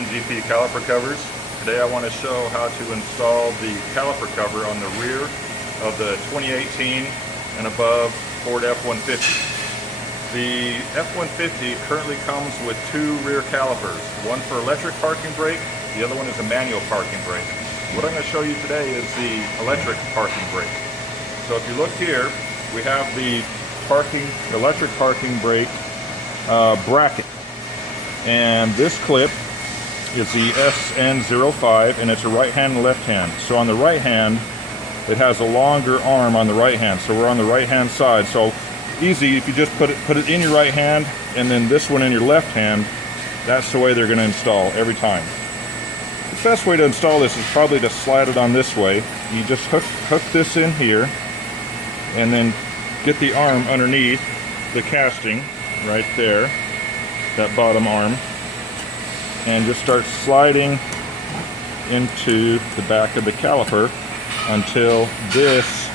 F-150 caliper covers. Today I want to show how to install the caliper cover on the rear of the 2018 and above Ford F-150. The F-150 currently comes with two rear calipers, one for electric parking brake, the other one is a manual parking brake. What I'm going to show you today is the electric parking brake. So if you look here, we have the electric parking brake bracket, and this clip is the SN05, and it's a right hand and left hand. So on the right hand, it has a longer arm on the right hand, so we're on the right hand side. So easy, if you just put it in your right hand and then this one in your left hand, that's the way they're going to install every time. The best way to install this is probably to slide it on this way. You just hook this in here and then get the arm underneath the casting right there, that bottom arm, and just start sliding into the back of the caliper until this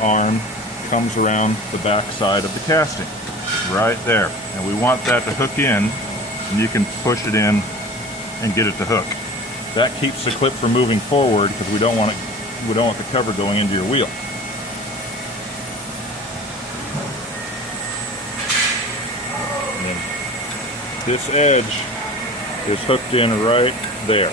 arm comes around the back side of the casting right there. And we want that to hook in, and you can push it in and get it to hook. That keeps the clip from moving forward because we don't want the cover going into your wheel. And then this edge is hooked in right there.